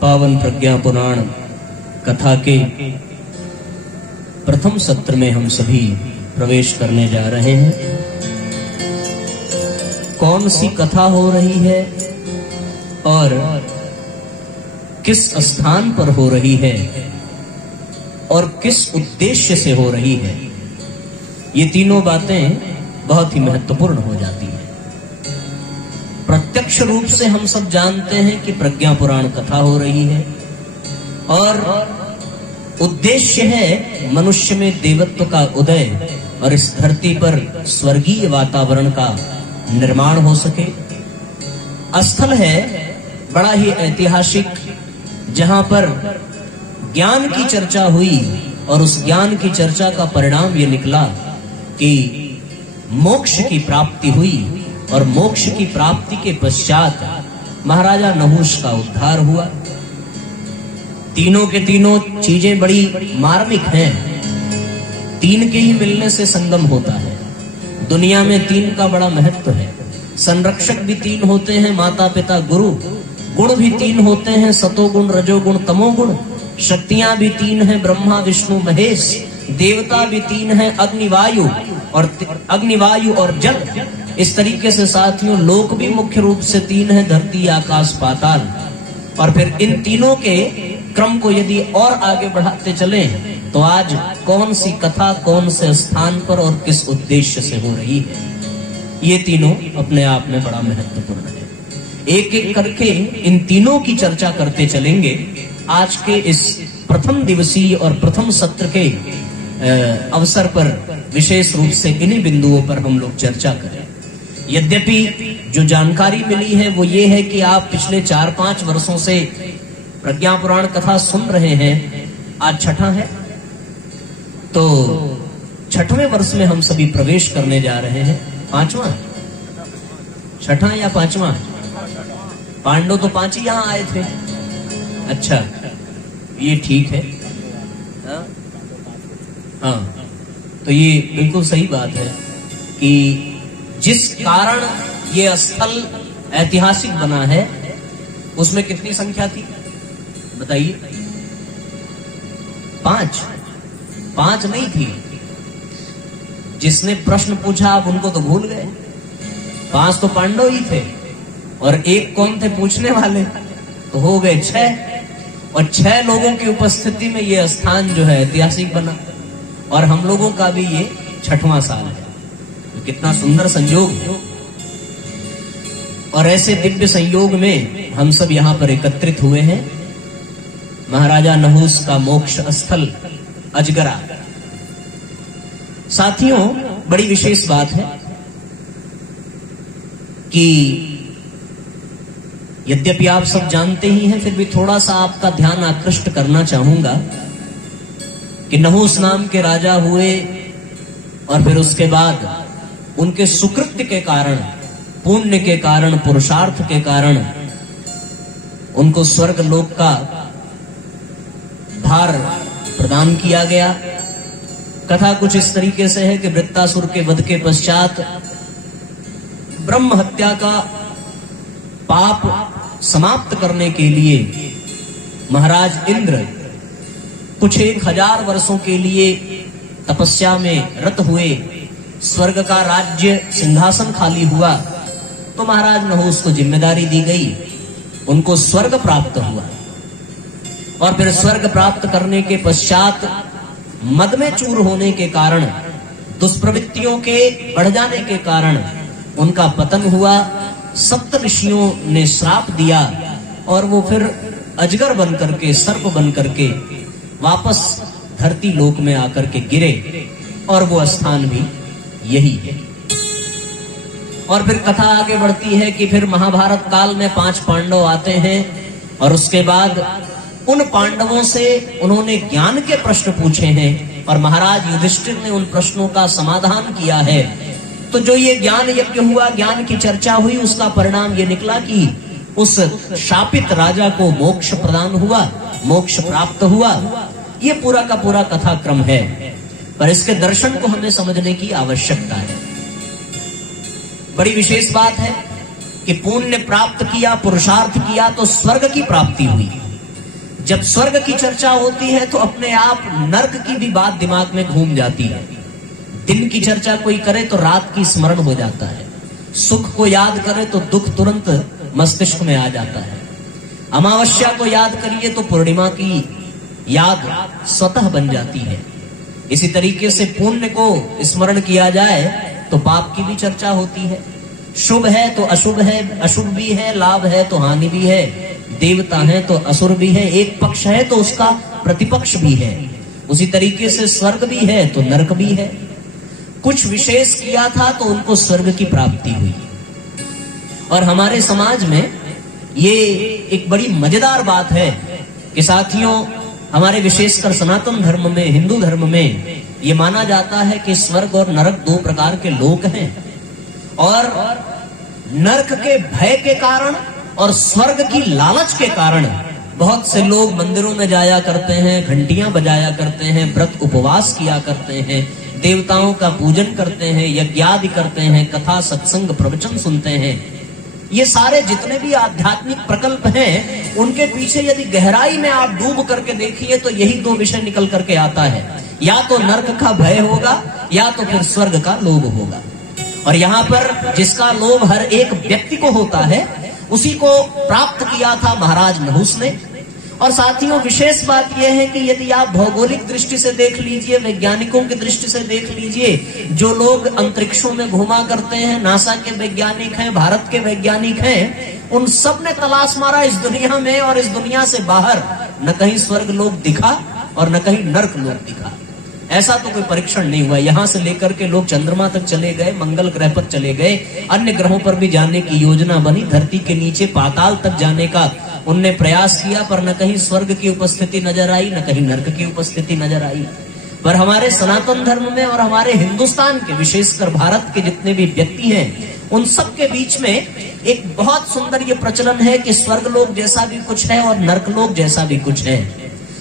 पावन प्रज्ञा पुराण कथा के प्रथम सत्र में हम सभी प्रवेश करने जा रहे हैं। कौन सी कथा हो रही है और किस स्थान पर हो रही है और किस उद्देश्य से हो रही है, ये तीनों बातें बहुत ही महत्वपूर्ण हो जाती हैं। प्रत्यक्ष रूप से हम सब जानते हैं कि प्रज्ञा पुराण कथा हो रही है और उद्देश्य है मनुष्य में देवत्व का उदय और इस धरती पर स्वर्गीय वातावरण का निर्माण हो सके। स्थल है बड़ा ही ऐतिहासिक, जहां पर ज्ञान की चर्चा हुई और उस ज्ञान की चर्चा का परिणाम ये निकला कि मोक्ष की प्राप्ति हुई और मोक्ष की प्राप्ति के पश्चात महाराजा नहुष का उद्धार हुआ। तीनों के तीनों चीजें बड़ी मार्मिक हैं। तीन के ही मिलने से संगम होता है। दुनिया में तीन का बड़ा महत्व है। संरक्षक भी तीन होते हैं, माता पिता गुरु। गुण भी तीन होते हैं, सतोगुण रजोगुण तमोगुण। शक्तियां भी तीन हैं, ब्रह्मा विष्णु महेश। देवता भी तीन हैं, अग्निवायु और जल। इस तरीके से साथियों लोक भी मुख्य रूप से तीन है, धरती आकाश पाताल। और फिर इन तीनों के क्रम को यदि और आगे बढ़ाते चले तो आज कौन सी कथा कौन से स्थान पर और किस उद्देश्य से हो रही है, ये तीनों अपने आप में बड़ा महत्वपूर्ण है। एक एक करके इन तीनों की चर्चा करते चलेंगे। आज के इस प्रथम दिवसीय और प्रथम सत्र के अवसर पर विशेष रूप से इन्हीं बिंदुओं पर हम लोग चर्चा करें। यद्यपि जो जानकारी मिली है वो ये है कि आप पिछले 4-5 वर्षों से प्रज्ञा पुराण कथा सुन रहे हैं। आज छठा है, तो छठवें वर्ष में हम सभी प्रवेश करने जा रहे हैं। पांचवा, छठा या पांचवा? पांडव तो 5 ही यहां आए थे। अच्छा, ये ठीक है। हाँ, तो ये बिल्कुल सही बात है कि जिस कारण ये स्थल ऐतिहासिक बना है उसमें कितनी संख्या थी बताइए? 5 नहीं थी। जिसने प्रश्न पूछा आप उनको तो भूल गए। 5 तो पांडव ही थे और एक कौन थे पूछने वाले, तो हो गए 6। और 6 लोगों की उपस्थिति में ये स्थान जो है ऐतिहासिक बना और हम लोगों का भी ये 6वां साल है। तो कितना सुंदर संयोग है। और ऐसे दिव्य संयोग में हम सब यहाँ पर एकत्रित हुए हैं। महाराजा नहुष का मोक्ष स्थल अजगरा। साथियों, बड़ी विशेष बात है कि यद्यपि आप सब जानते ही हैं, फिर भी थोड़ा सा आपका ध्यान आकृष्ट करना चाहूंगा कि नहुष नाम के राजा हुए और फिर उसके बाद उनके सुकृत्य के कारण, पुण्य के कारण, पुरुषार्थ के कारण उनको स्वर्ग लोक का भार प्रदान किया गया। कथा कुछ इस तरीके से है कि वृत्तासुर के वध के पश्चात ब्रह्म हत्या का पाप समाप्त करने के लिए महाराज इंद्र कुछ 1000 वर्षों के लिए तपस्या में रत हुए। स्वर्ग का राज्य सिंहासन खाली हुआ तो महाराज नहुष को जिम्मेदारी दी गई, उनको स्वर्ग प्राप्त हुआ। और फिर स्वर्ग प्राप्त करने के पश्चात मद में चूर होने के कारण, दुष्प्रवृत्तियों के बढ़ जाने के कारण उनका पतन हुआ। सप्त ऋषियों ने श्राप दिया और वो फिर अजगर बन करके, सर्प बन करके वापस धरती लोक में आकर के गिरे और वो स्थान भी यही है। और फिर कथा आगे बढ़ती है कि फिर महाभारत काल में 5 पांडव आते हैं और उसके बाद उन पांडवों से उन्होंने ज्ञान के प्रश्न पूछे हैं और महाराज युधिष्ठिर ने उन प्रश्नों का समाधान किया है। तो जो ये ज्ञान यज्ञ हुआ, ज्ञान की चर्चा हुई, उसका परिणाम ये निकला कि उस शापित राजा को मोक्ष प्रदान हुआ, मोक्ष प्राप्त हुआ। ये पूरा का पूरा कथाक्रम है, पर इसके दर्शन को हमें समझने की आवश्यकता है। बड़ी विशेष बात है कि पुण्य प्राप्त किया, पुरुषार्थ किया तो स्वर्ग की प्राप्ति हुई। जब स्वर्ग की चर्चा होती है तो अपने आप नर्क की भी बात दिमाग में घूम जाती है। दिन की चर्चा कोई करे तो रात की स्मरण हो जाता है, सुख को याद करे तो दुख तुरंत मस्तिष्क में आ जाता है, अमावस्या को याद करिए तो पूर्णिमा की याद स्वतः बन जाती है। इसी तरीके से पुण्य को स्मरण किया जाए तो पाप की भी चर्चा होती है। शुभ है तो अशुभ है, अशुभ भी है, लाभ है तो हानि भी है, देवता है तो असुर भी है, एक पक्ष है तो उसका प्रतिपक्ष भी है। उसी तरीके से स्वर्ग भी है तो नरक भी है। कुछ विशेष किया था तो उनको स्वर्ग की प्राप्ति हुई। और हमारे समाज में ये एक बड़ी मजेदार बात है कि साथियों, हमारे विशेषकर सनातन धर्म में, हिंदू धर्म में ये माना जाता है कि स्वर्ग और नरक दो प्रकार के लोक हैं, और नरक के भय के कारण और स्वर्ग की लालच के कारण बहुत से लोग मंदिरों में जाया करते हैं, घंटियां बजाया करते हैं, व्रत उपवास किया करते हैं, देवताओं का पूजन करते हैं, यज्ञादि करते हैं, कथा सत्संग प्रवचन सुनते हैं। ये सारे जितने भी आध्यात्मिक प्रकल्प हैं, उनके पीछे यदि गहराई में आप डूब करके देखिए तो यही दो विषय निकल करके आता है, या तो नरक का भय होगा या तो फिर स्वर्ग का लोभ होगा। और यहाँ पर जिसका लोभ हर एक व्यक्ति को होता है, उसी को प्राप्त किया था महाराज नहुस ने। और साथियों, विशेष बात यह है कि यदि आप भौगोलिक दृष्टि से देख लीजिए, वैज्ञानिकों की दृष्टि से देख लीजिए, जो लोग अंतरिक्षों में घुमा करते हैं, नासा के वैज्ञानिक हैं, भारत के वैज्ञानिक हैं, उन सब ने तलाश मारा इस दुनिया में और इस दुनिया से बाहर न कहीं स्वर्ग लोक दिखा और न कहीं नर्क लोक दिखा। ऐसा तो कोई परीक्षण नहीं हुआ। यहां से लेकर के लोग चंद्रमा तक चले गए, मंगल ग्रह पर चले गए, अन्य ग्रहों पर भी जाने की योजना बनी, धरती के नीचे पाताल तक जाने का उनने प्रयास किया, पर न कहीं स्वर्ग की उपस्थिति नजर आई, न कहीं नर्क की उपस्थिति नजर आई। पर हमारे सनातन धर्म में और हमारे हिंदुस्तान के, विशेषकर भारत के जितने भी व्यक्ति हैं, उन सब के बीच में एक बहुत सुंदर ये प्रचलन है कि स्वर्ग लोक जैसा भी कुछ है और नर्क लोक जैसा भी कुछ है।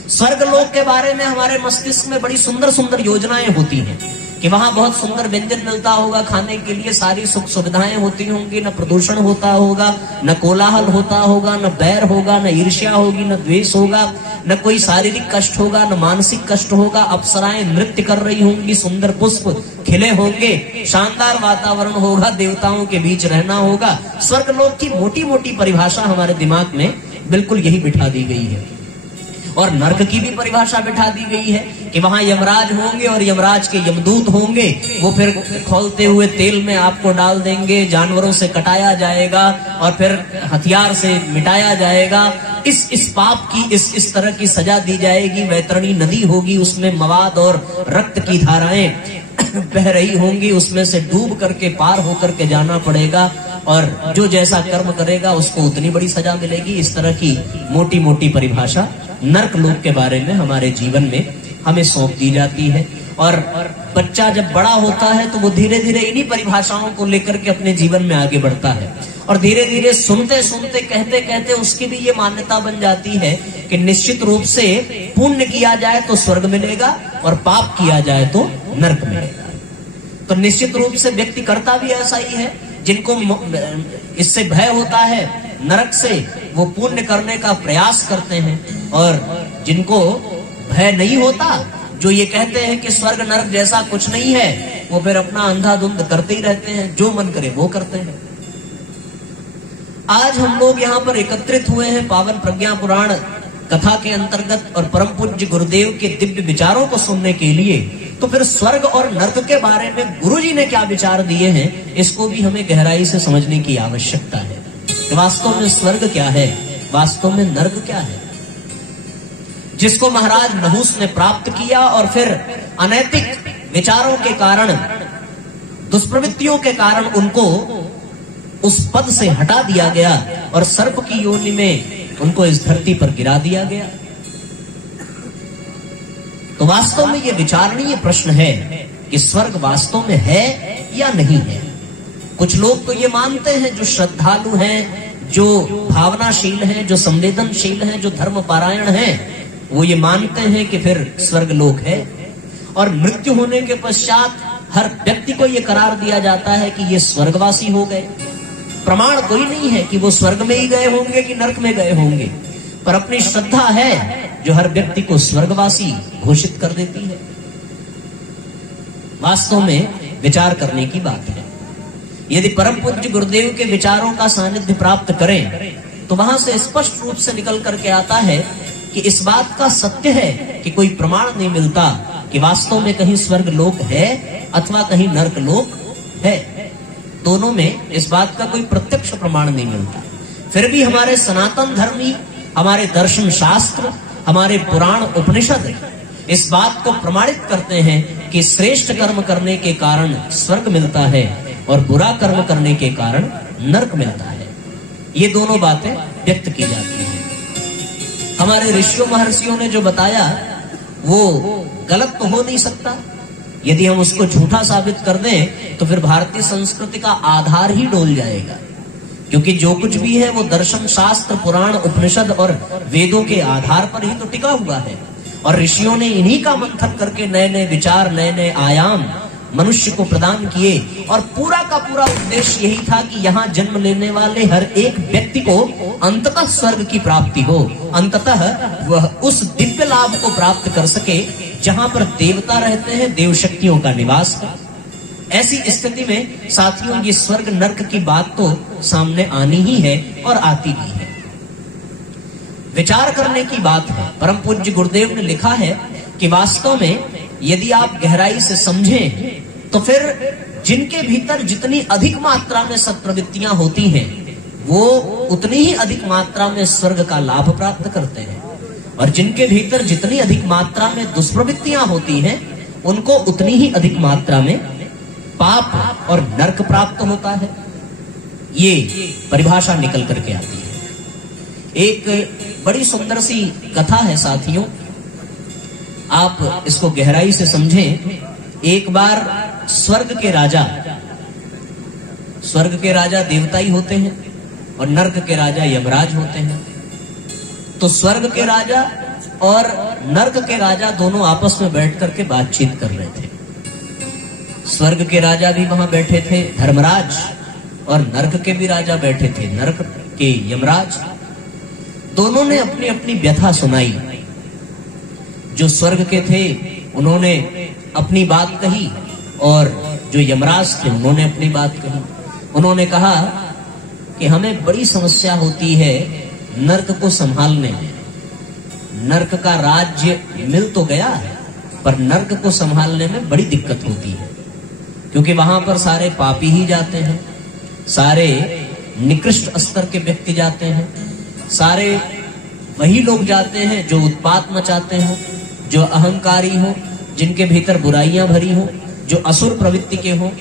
स्वर्ग लोक के बारे में हमारे मस्तिष्क में बड़ी सुंदर सुंदर योजनाएं होती हैं कि वहां बहुत सुंदर व्यंजन मिलता होगा खाने के लिए, सारी सुख सुविधाएं होती होंगी, न प्रदूषण होता होगा, न कोलाहल होता होगा, न बैर होगा, न ईर्ष्या होगी, न द्वेष होगा, न कोई शारीरिक कष्ट होगा, न मानसिक कष्ट होगा, अप्सराएं नृत्य कर रही होंगी, सुंदर पुष्प खिले होंगे, शानदार वातावरण होगा, देवताओं के बीच रहना होगा। स्वर्ग लोक की मोटी मोटी परिभाषा हमारे दिमाग में बिल्कुल यही बिठा दी गई है। और नर्क की भी परिभाषा बिठा दी गई है कि वहां यमराज होंगे और यमराज के यमदूत होंगे, वो फिर खौलते हुए तेल में आपको डाल देंगे, जानवरों से कटाया जाएगा और फिर हथियार से मिटाया जाएगा। इस पाप की इस तरह की सजा दी जाएगी। वैतरणी नदी होगी, उसमें मवाद और रक्त की धाराएं बह रही होंगी, उसमें से डूब करके पार होकर के जाना पड़ेगा, और जो जैसा कर्म करेगा उसको उतनी बड़ी सजा मिलेगी। इस तरह की मोटी मोटी परिभाषा नर्क लोक के बारे में हमारे जीवन में हमें सौंप दी जाती है। और बच्चा जब बड़ा होता है तो वो धीरे धीरे इन्हीं परिभाषाओं को लेकर के अपने जीवन में आगे बढ़ता है, और धीरे धीरे सुनते सुनते, कहते कहते उसकी भी ये मान्यता बन जाती है कि निश्चित रूप से पुण्य किया जाए तो स्वर्ग मिलेगा और पाप किया जाए तो नर्क मिलेगा। तो निश्चित रूप से व्यक्ति करता भी ऐसा ही है। जिनको इससे भय होता है नरक से, वो पुण्य करने का प्रयास करते हैं, और जिनको भय नहीं होता, जो ये कहते हैं कि स्वर्ग नरक जैसा कुछ नहीं है, वो फिर अपना अंधाधुंध करते ही रहते हैं, जो मन करे वो करते हैं। आज हम लोग यहाँ पर एकत्रित हुए हैं पावन प्रज्ञा पुराण कथा के अंतर्गत और परम पूज्य गुरुदेव के दिव्य विचारों को सुनने के लिए। तो फिर स्वर्ग और नर्क के बारे में गुरुजी ने क्या विचार दिए हैं, इसको भी हमें गहराई से समझने की आवश्यकता है। वास्तव में स्वर्ग क्या है, वास्तव में नर्क क्या है, जिसको महाराज नहुस ने प्राप्त किया और फिर अनैतिक विचारों के कारण, दुष्प्रवृत्तियों के कारण उनको उस पद से हटा दिया गया और सर्प की योनि में उनको इस धरती पर गिरा दिया गया। तो वास्तव में ये विचारणीय प्रश्न है कि स्वर्ग वास्तव में है या नहीं है। कुछ लोग तो ये मानते हैं, जो श्रद्धालु हैं, जो भावनाशील हैं, जो संवेदनशील हैं, जो धर्मपरायण हैं, वो ये मानते हैं कि फिर स्वर्ग लोक है, और मृत्यु होने के पश्चात हर व्यक्ति को ये करार दिया जाता है कि ये स्वर्गवासी हो गए। प्रमाण कोई नहीं है कि वो स्वर्ग में ही गए होंगे कि नरक में गए होंगे, पर अपनी श्रद्धा है जो हर व्यक्ति को स्वर्गवासी घोषित कर देती है। वास्तव में विचार करने की बात है। यदि परम पूज्य गुरुदेव के विचारों का सानिध्य प्राप्त करें तो वहां से स्पष्ट रूप से निकल करके आता है कि इस बात का सत्य है कि कोई प्रमाण नहीं मिलता कि वास्तव में कहीं स्वर्ग लोक है अथवा कहीं नरक लोक है। दोनों में इस बात का कोई प्रत्यक्ष प्रमाण नहीं मिलता। फिर भी हमारे सनातन धर्मी, हमारे दर्शन शास्त्र, हमारे पुराण उपनिषद इस बात को प्रमाणित करते हैं कि श्रेष्ठ कर्म करने के कारण स्वर्ग मिलता है और बुरा कर्म करने के कारण नरक मिलता है। ये दोनों बातें व्यक्त की जाती हैं। हमारे ऋषियों महर्षियों ने जो बताया वो गलत तो हो नहीं सकता। यदि हम उसको झूठा साबित कर दें तो फिर भारतीय संस्कृति का आधार ही डोल जाएगा, क्योंकि जो कुछ भी है वो दर्शन शास्त्र, पुराण, उपनिषद और वेदों के आधार पर ही तो टिका हुआ है। और ऋषियों ने इन्हीं का मंथन करके नए नए विचार, नए नए आयाम मनुष्य को प्रदान किए। और पूरा का पूरा उद्देश्य यही था कि यहाँ जन्म लेने वाले हर एक व्यक्ति को अंततः स्वर्ग की प्राप्ति हो, अंततः वह उस दिव्य लाभ को प्राप्त कर सके जहाँ पर देवता रहते हैं, देव शक्तियों का निवास है। ऐसी स्थिति में साथियों ये स्वर्ग नरक की बात तो सामने आनी ही है और आती भी है। विचार करने की बात है। परम पूज्य गुरुदेव ने लिखा है कि वास्तव में यदि आप गहराई से समझें तो फिर जिनके भीतर जितनी अधिक मात्रा में सत्प्रवृत्तियां होती हैं वो उतनी ही अधिक मात्रा में स्वर्ग का लाभ प्राप्त करते हैं, और जिनके भीतर जितनी अधिक मात्रा में दुष्प्रवृत्तियां होती हैं उनको उतनी ही अधिक मात्रा में पाप और नरक प्राप्त होता है। ये परिभाषा निकल करके आती है। एक बड़ी सुंदर सी कथा है साथियों, आप इसको गहराई से समझें। एक बार स्वर्ग के राजा देवता ही होते हैं और नरक के राजा यमराज होते हैं। तो स्वर्ग के राजा और नरक के राजा दोनों आपस में बैठ करके बातचीत कर रहे थे। स्वर्ग के राजा भी वहां बैठे थे, धर्मराज, और नरक के भी राजा बैठे थे, नरक के यमराज। दोनों ने अपनी अपनी व्यथा सुनाई। जो स्वर्ग के थे उन्होंने अपनी बात कही और जो यमराज थे उन्होंने अपनी बात कही। उन्होंने कहा कि हमें बड़ी समस्या होती है नरक को संभालने में। नरक का राज्य मिल तो गया है पर नरक को संभालने में बड़ी दिक्कत होती है, क्योंकि वहां पर सारे पापी ही जाते हैं, सारे निकृष्ट स्तर के व्यक्ति जाते हैं, सारे वही लोग जाते हैं जो उत्पात मचाते हो, जो अहंकारी हो, जिनके भीतर बुराइयां भरी हो, जो असुर प्रवृत्ति के हो।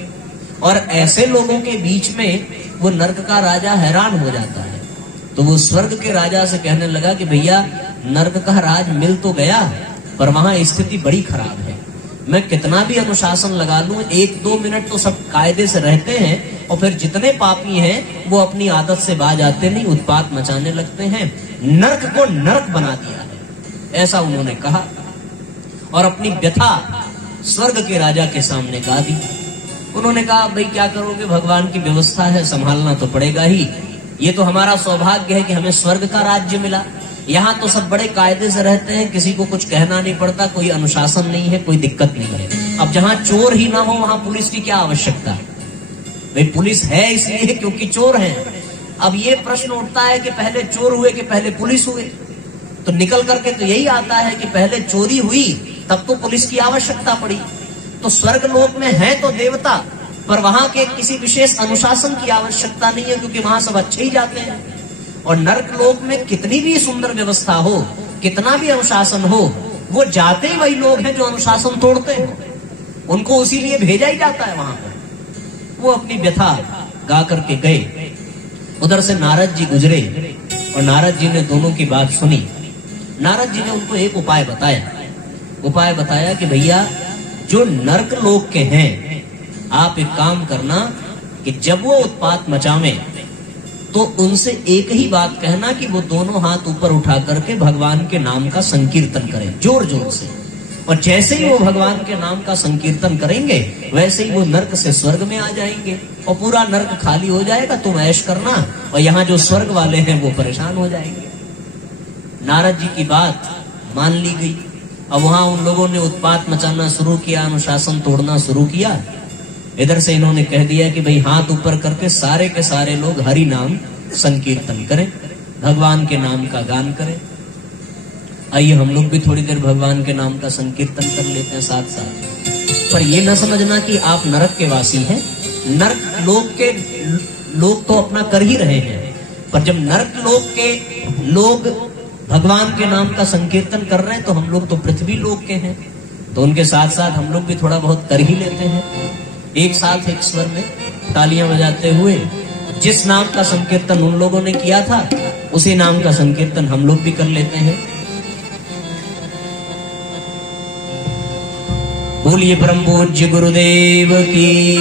और ऐसे लोगों के बीच में वो नरक का राजा हैरान हो जाता है। तो वो स्वर्ग के राजा से कहने लगा कि भैया नरक का राज मिल तो गया पर वहां स्थिति बड़ी खराब है। मैं कितना भी अनुशासन लगा लूं, 1-2 मिनट तो सब कायदे से रहते हैं और फिर जितने पापी हैं वो अपनी आदत से बाज आते नहीं, उत्पात मचाने लगते हैं। नरक को नरक बना दिया है, ऐसा उन्होंने कहा और अपनी व्यथा स्वर्ग के राजा के सामने गा दी। उन्होंने कहा भाई क्या करोगे, भगवान की व्यवस्था है, संभालना तो पड़ेगा ही। ये तो हमारा सौभाग्य है कि हमें स्वर्ग का राज्य मिला। यहाँ तो सब बड़े कायदे से रहते हैं, किसी को कुछ कहना नहीं पड़ता, कोई अनुशासन नहीं है, कोई दिक्कत नहीं है। अब जहाँ चोर ही ना हो वहां पुलिस की क्या आवश्यकता है? भाई पुलिस है इसलिए क्योंकि चोर हैं। अब ये प्रश्न उठता है कि पहले चोर हुए कि पहले पुलिस हुए? तो निकल करके तो यही आता है कि पहले चोरी हुई तब तो पुलिस की आवश्यकता पड़ी। तो स्वर्ग लोक में है तो देवता, पर वहां के किसी विशेष अनुशासन की आवश्यकता नहीं है, क्योंकि वहां सब अच्छे ही जाते हैं। और नरक लोक में कितनी भी सुंदर व्यवस्था हो, कितना भी अनुशासन हो, वो जाते ही वही लोग हैं जो अनुशासन तोड़ते हैं। उनको उसी लिए भेजा ही जाता है वहां पर। वो अपनी व्यथा गा करके गए। उधर से नारद जी गुजरे और नारद जी ने दोनों की बात सुनी। नारद जी ने उनको एक उपाय बताया कि भैया जो नरक लोक के हैं, आप एक काम करना कि जब वो उत्पात मचावे तो उनसे एक ही बात कहना कि वो दोनों हाथ ऊपर उठा करके भगवान के नाम का संकीर्तन करें जोर जोर से। और जैसे ही वो भगवान के नाम का संकीर्तन करेंगे वैसे ही वो नरक से स्वर्ग में आ जाएंगे और पूरा नरक खाली हो जाएगा। तुम ऐश करना और यहाँ जो स्वर्ग वाले हैं वो परेशान हो जाएंगे। नारद जी की बात मान ली गई। अब वहां उन लोगों ने उत्पात मचाना शुरू किया, अनुशासन तोड़ना शुरू किया। इधर से इन्होंने कह दिया कि भाई हाथ ऊपर करके सारे के सारे लोग हरि नाम संकीर्तन करें, भगवान के नाम का गान करें। आइए हम लोग भी थोड़ी देर भगवान के नाम का संकीर्तन कर लेते हैं साथ साथ। पर ये न समझना कि आप नरक के वासी हैं। नरक लोक के लोग तो अपना कर ही रहे हैं, पर जब नरक लोक के लोग भगवान के नाम का संकीर्तन कर रहे हैं तो हम लोग तो पृथ्वी लोक के हैं, तो उनके साथ साथ हम लोग भी थोड़ा बहुत कर ही लेते हैं। एक साथ एक स्वर में तालियां बजाते हुए जिस नाम का संकीर्तन उन लोगों ने किया था उसी नाम का संकीर्तन हम लोग भी कर लेते हैं। बोलिए परम पूज्य गुरुदेव की,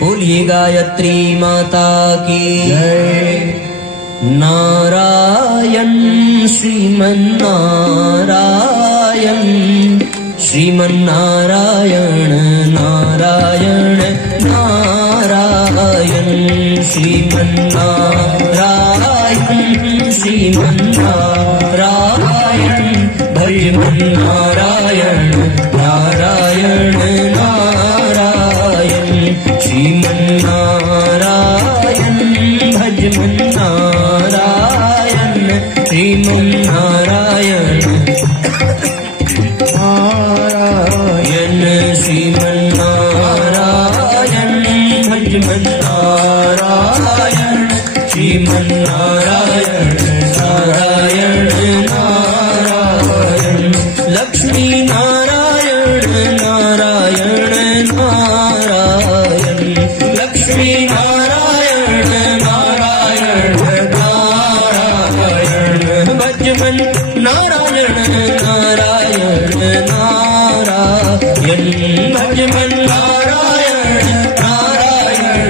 बोलिए गायत्री माता की। नारायण श्रीमन नारायण, श्रीमन नारायण नारायण नारायण, श्रीमन नारायण श्रीमन नारायण, भजमन नारायण नारायण नारायण, श्रीमन नारायण भजमन नारायण, श्रीमन नारायण नारायण, श्रीमन नारायण भजमन नारायण, श्रीमन नारायण नारायण नारायण, लक्ष्मी नारायण नारायण नारायण, लक्ष्मी नारायण नारायण नारायण, भजमन नारायण नारायण नारायण, भजमन नारायण नारायण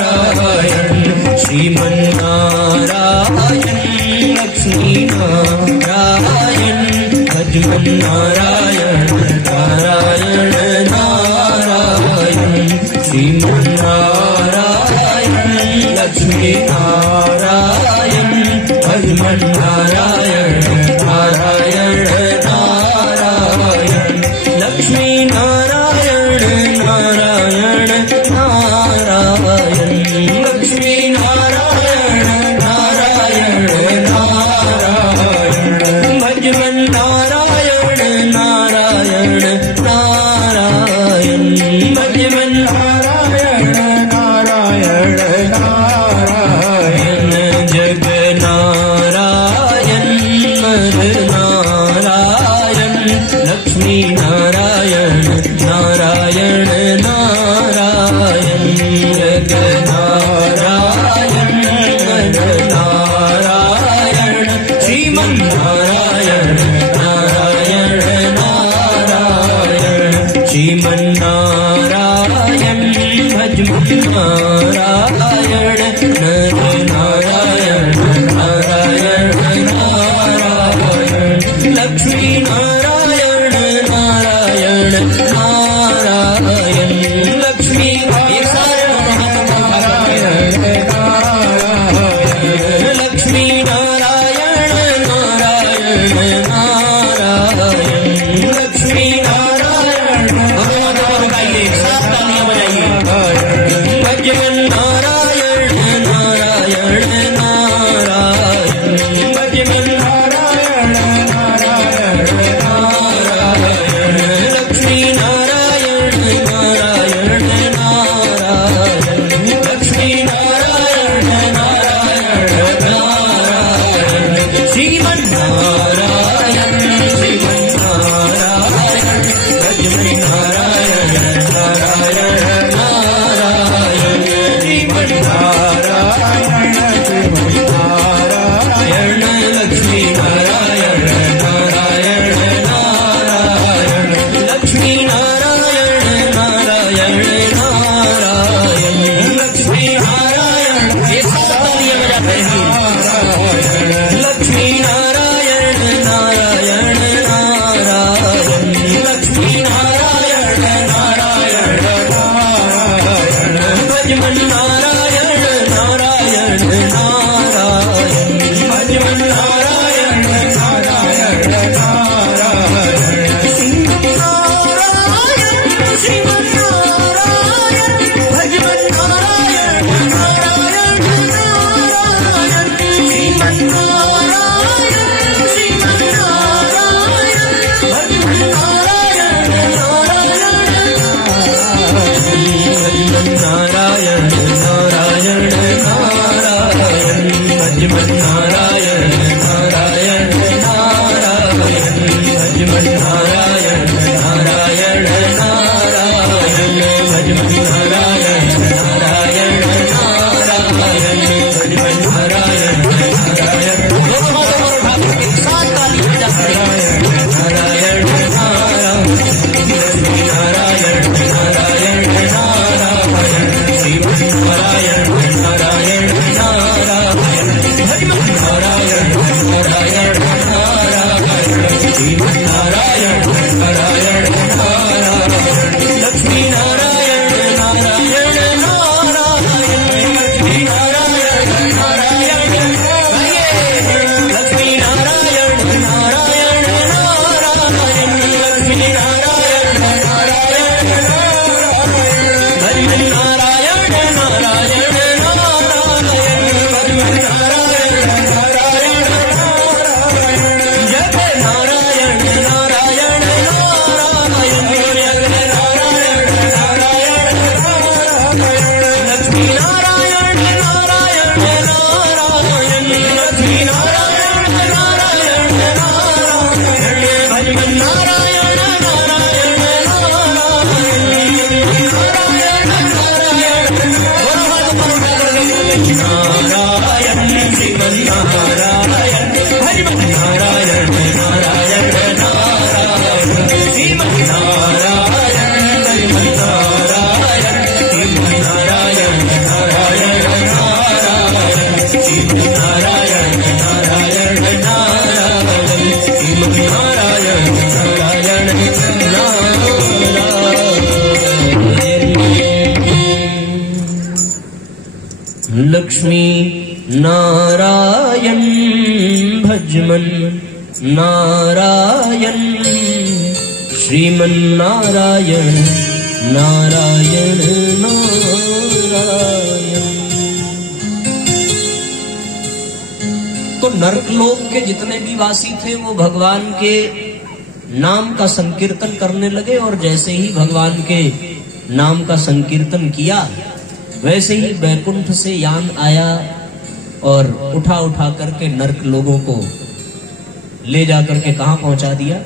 नारायण, श्रीमन नारायण लक्ष्मी नारायण, भजमन नारायण नारायण नारायण, श्रीमन नारायण लक्ष्मी नारायण, भजमन नारायण नारायण नारायण, लक्ष्मी नारायण नारायण नारायण, लक्ष्मी नारायण नारायण नारायण, भजमन नारायण नारायण नारायण, भजमन नारायण नारायण नारायण, जग नारायण नर नारायण, लक्ष्मी नारायण नारायण नारायण, जग नारायण नर नारायण, श्रीमन नारायण नारायण नारायण, श्रीमन नारायण भजमन नारायण नर नारायण नारायण नारायण, लक्ष्मी नारायण नारायण नारायण, लक्ष्मी एक साथ लक्ष्मी नारायण नारायण नारायण, लक्ष्मी नारायण एक साथ तालियां बजाइए, भजमन नारायण नारायण नारायण, भजमन नारायण नारायण नारायण, लक्ष्मी नारायण नारायण नारायण, लक्ष्मी नारायण नारायण नारायण, श्रीमन नारायण श्रीमन नारायण, भजमन नारायण नारायण नारायण, श्रीमन नारायण श्रीमन नारायण, लक्ष्मी नारायण नारायण नारायण, लक्ष्मी नारायण नारायण नारायण, लक्ष्मी नारायण ये साथ तालियां बजाते हैं, लक्ष्मी नारायण नारायण नारायण, लक्ष्मी नारायण नारायण नारायण, भजमन नारायण नारायण नारायण, भजमन नारायण लक्ष्मी नारायण भजमन नारायण श्रीमन नारायण नारायण नारायण। तो नरकलोक के जितने भी वासी थे वो भगवान के नाम का संकीर्तन करने लगे, और जैसे ही भगवान के नाम का संकीर्तन किया वैसे ही बैकुंठ से यान आया और उठा उठा करके नरक लोगों को ले जाकर के कहां पहुंचा दिया?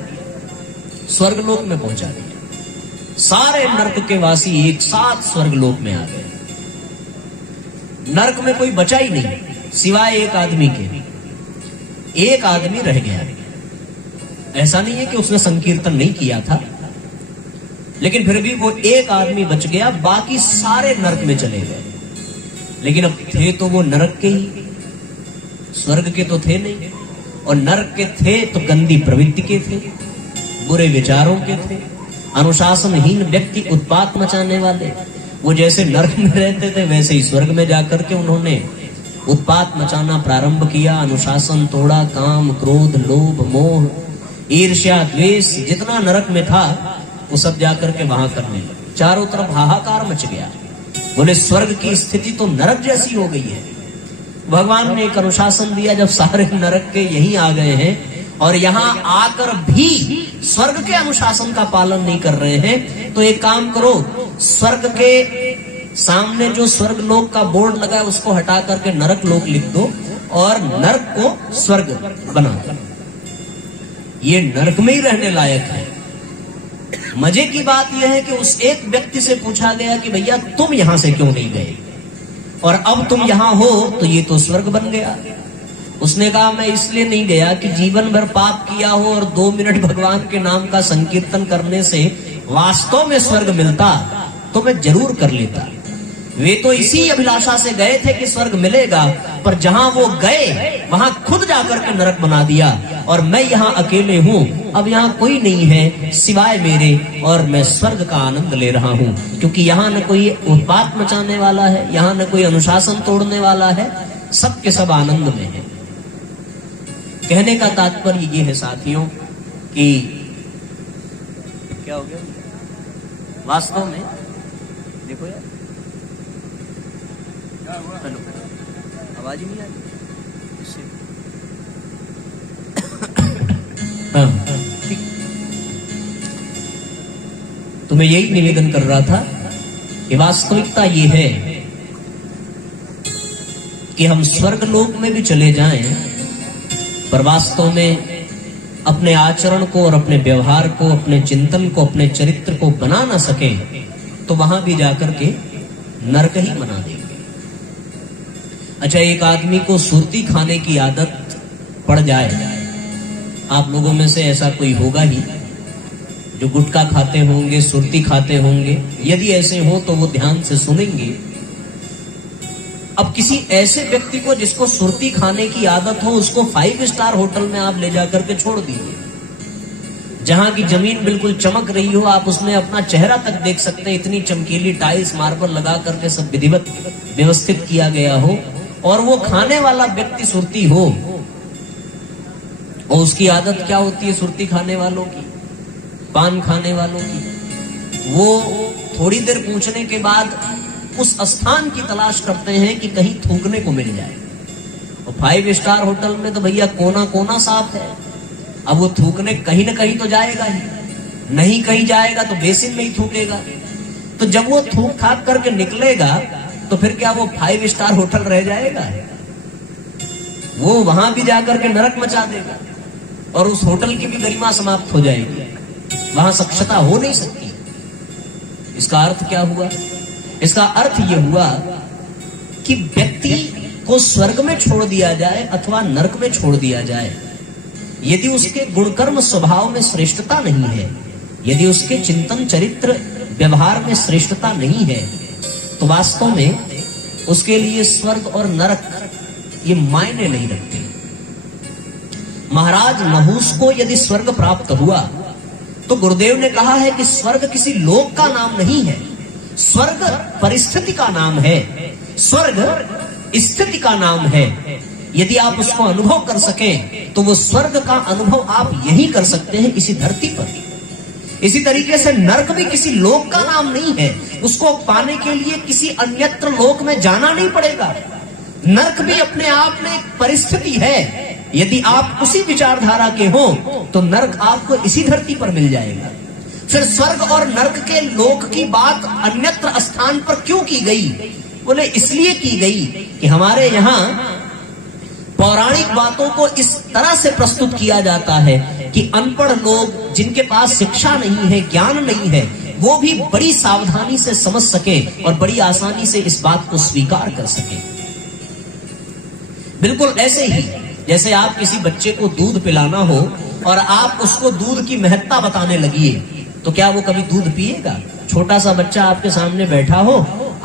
स्वर्गलोक में पहुंचा दिया। सारे नरक के वासी एक साथ स्वर्गलोक में आ गए। नरक में कोई बचा ही नहीं सिवाय एक आदमी के। एक आदमी रह गया। ऐसा नहीं है कि उसने संकीर्तन नहीं किया था, लेकिन फिर भी वो एक आदमी बच गया, बाकी सारे नरक में चले गए। लेकिन अब थे तो वो नरक के ही, स्वर्ग के तो थे नहीं। और नरक के थे तो गंदी प्रवृत्ति के थे, बुरे विचारों के थे, अनुशासनहीन व्यक्ति, उत्पात मचाने वाले। वो जैसे नरक में रहते थे वैसे ही स्वर्ग में जाकर के उन्होंने उत्पात मचाना प्रारंभ किया। अनुशासन तोड़ा, काम, क्रोध, लोभ, मोह, ईर्ष्या, द्वेष, जितना नरक में था वो सब जाकर के वहां करने लगे। चारों तरफ हाहाकार मच गया। बोले स्वर्ग की स्थिति तो नरक जैसी हो गई है। भगवान ने एक अनुशासन दिया, जब सारे नरक के यहीं आ गए हैं और यहाँ आकर भी स्वर्ग के अनुशासन का पालन नहीं कर रहे हैं, तो एक काम करो, स्वर्ग के सामने जो स्वर्ग लोक का बोर्ड लगा है उसको हटा करके नरक लोक लिख दो और नरक को स्वर्ग बना दो। ये नरक में ही रहने लायक है। मजे की बात यह है कि उस एक व्यक्ति से पूछा गया कि भैया तुम यहां से क्यों नहीं गए, और अब तुम यहां हो तो ये तो स्वर्ग बन गया। उसने कहा मैं इसलिए नहीं गया कि जीवन भर पाप किया हो और 2 मिनट भगवान के नाम का संकीर्तन करने से वास्तव में स्वर्ग मिलता तो मैं जरूर कर लेता। वे तो इसी अभिलाषा से गए थे कि स्वर्ग मिलेगा, पर जहां वो गए वहां खुद जाकर के नरक बना दिया। और मैं यहाँ अकेले हूँ, अब यहाँ कोई नहीं है सिवाय मेरे, और मैं स्वर्ग का आनंद ले रहा हूँ, क्योंकि यहाँ न कोई उत्पात मचाने वाला है, यहाँ न कोई अनुशासन तोड़ने वाला है, सब के सब आनंद में है। कहने का तात्पर्य ये है साथियों कि क्या हो गया वास्तव में, देखो यार, हेलो, आवाज ही नहीं आ रही। ठीक, तो मैं यही निवेदन कर रहा था कि वास्तविकता ये है कि हम स्वर्ग लोक में भी चले जाएं, पर वास्तव में अपने आचरण को और अपने व्यवहार को, अपने चिंतन को, अपने चरित्र को बना ना सके तो वहां भी जाकर के नरक ही बना देंगे। अच्छा, एक आदमी को सुरती खाने की आदत पड़ जाए, आप लोगों में से ऐसा कोई होगा ही जो गुटखा खाते होंगे, सुरती खाते होंगे। यदि ऐसे हो तो वो ध्यान से सुनेंगे। अब किसी ऐसे व्यक्ति को जिसको सुरती खाने की आदत हो, उसको 5 स्टार होटल में आप ले जाकर के छोड़ दीजिए, जहां की जमीन बिल्कुल चमक रही हो, आप उसमें अपना चेहरा तक देख सकते हैं, इतनी चमकीली टाइल्स मार्बल लगा करके सब विधिवत व्यवस्थित किया गया हो, और वो खाने वाला व्यक्ति सुरती हो, और उसकी आदत क्या होती है सुरती खाने वालों की, पान खाने वालों की, वो थोड़ी देर पूछने के बाद उस स्थान की तलाश करते हैं कि कहीं थूकने को मिल जाए। और 5 स्टार होटल में तो भैया कोना कोना साफ है। अब वो थूकने कहीं ना कहीं तो जाएगा ही, नहीं कहीं जाएगा तो बेसिन में ही थूकेगा। तो जब वो थूक थाक करके निकलेगा तो फिर क्या वो 5 स्टार होटल रह जाएगा? वो वहां भी जाकर के नरक मचा देगा और उस होटल की भी गरिमा समाप्त हो जाएगी, वहां स्वच्छता हो नहीं सकती। इसका अर्थ क्या हुआ? इसका अर्थ यह हुआ कि व्यक्ति को स्वर्ग में छोड़ दिया जाए अथवा नरक में छोड़ दिया जाए, यदि उसके गुणकर्म स्वभाव में श्रेष्ठता नहीं है, यदि उसके चिंतन चरित्र व्यवहार में श्रेष्ठता नहीं है, तो वास्तव में उसके लिए स्वर्ग और नरक ये मायने नहीं रखते। महाराज नहुस को यदि स्वर्ग प्राप्त हुआ तो गुरुदेव ने कहा है कि स्वर्ग किसी लोक का नाम नहीं है, स्वर्ग परिस्थिति का नाम है, स्वर्ग स्थिति का नाम है। यदि आप उसको अनुभव कर सकें तो वो स्वर्ग का अनुभव आप यही कर सकते हैं इसी धरती पर। इसी तरीके से नरक भी किसी लोक का नाम नहीं है, उसको पाने के लिए किसी अन्यत्र लोक में जाना नहीं पड़ेगा। नरक भी अपने आप में एक परिस्थिति है। यदि आप उसी विचारधारा के हो तो नरक आपको इसी धरती पर मिल जाएगा। फिर स्वर्ग और नरक के लोक की बात अन्यत्र स्थान पर क्यों की गई? बोले इसलिए की गई कि हमारे यहाँ पौराणिक बातों को इस तरह से प्रस्तुत किया जाता है कि अनपढ़ लोग, जिनके पास शिक्षा नहीं है, ज्ञान नहीं है, वो भी बड़ी सावधानी से समझ सके और बड़ी आसानी से इस बात को स्वीकार कर सके। बिल्कुल ऐसे ही जैसे आप किसी बच्चे को दूध पिलाना हो और आप उसको दूध की महत्ता बताने लगिए, तो क्या वो कभी दूध पिएगा? छोटा सा बच्चा आपके सामने बैठा हो,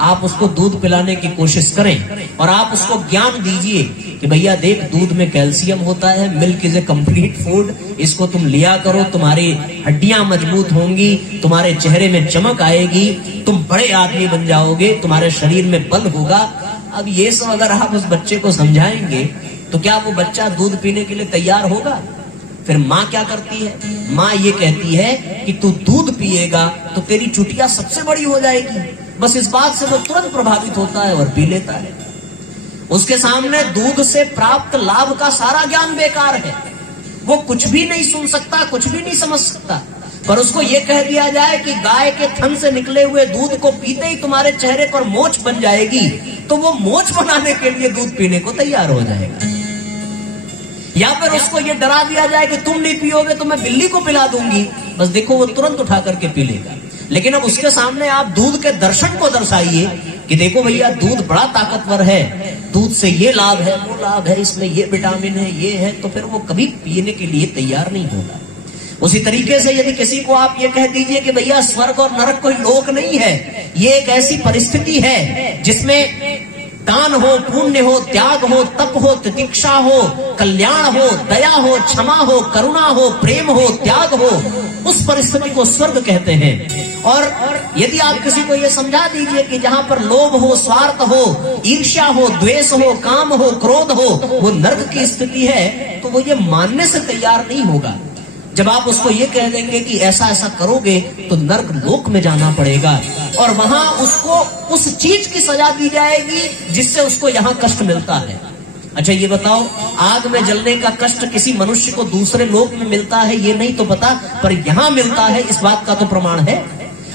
आप उसको दूध पिलाने की कोशिश करें और आप उसको ज्ञान दीजिए कि भैया देख, दूध में कैल्शियम होता है, milk is a complete food, इसको तुम लिया करो, तुम्हारी हड्डियां मजबूत होंगी, तुम्हारे चेहरे में चमक आएगी, तुम बड़े आदमी बन जाओगे, तुम्हारे शरीर में बल होगा। अब ये सब अगर आप उस बच्चे को समझाएंगे तो क्या वो बच्चा दूध पीने के लिए तैयार होगा? फिर माँ क्या करती है? माँ ये कहती है कि तू दूध पिएगा तो तेरी चुटिया सबसे बड़ी हो जाएगी। बस इस बात से वो तुरंत प्रभावित होता है और पी लेता है। उसके सामने दूध से प्राप्त लाभ का सारा ज्ञान बेकार है, वो कुछ भी नहीं सुन सकता, कुछ भी नहीं समझ सकता। पर उसको ये कह दिया जाए कि गाय के थन से निकले हुए दूध को पीते ही तुम्हारे चेहरे पर मोच बन जाएगी, तो वो मोच बनाने के लिए दूध पीने को तैयार हो जाएगा। या फिर उसको ये डरा दिया जाए कि तुम नहीं पियोगे तो मैं बिल्ली को पिला दूंगी, बस देखो वो तुरंत उठा करके पी लेगा। लेकिन अब उसके सामने आप दूध के दर्शन को दर्शाइए कि देखो भैया दूध बड़ा ताकतवर है, दूध से ये लाभ है, वो लाभ है, इसमें ये विटामिन है, ये है, तो फिर वो कभी पीने के लिए तैयार नहीं होगा। उसी तरीके से यदि किसी को आप ये कह दीजिए कि भैया स्वर्ग और नरक कोई लोक नहीं है, ये एक ऐसी परिस्थिति है जिसमें दान हो, पुण्य हो, त्याग हो, तप हो, तितिक्षा हो, कल्याण हो, दया हो, क्षमा हो, करुणा हो, प्रेम हो, त्याग हो, उस परिस्थिति को स्वर्ग कहते हैं। और यदि आप किसी को ये समझा दीजिए कि जहां पर लोभ हो, स्वार्थ हो, ईर्ष्या हो, द्वेष हो, काम हो, क्रोध हो, वो नरक की स्थिति है, तो वो ये मानने से तैयार नहीं होगा। जब आप उसको ये कह देंगे कि ऐसा ऐसा करोगे तो नरक लोक में जाना पड़ेगा और वहां उसको उस चीज की सजा दी जाएगी जिससे उसको यहाँ कष्ट मिलता है। अच्छा ये बताओ, आग में जलने का कष्ट किसी मनुष्य को दूसरे लोक में मिलता है ये नहीं तो पता, पर यहाँ मिलता है, इस बात का तो प्रमाण है।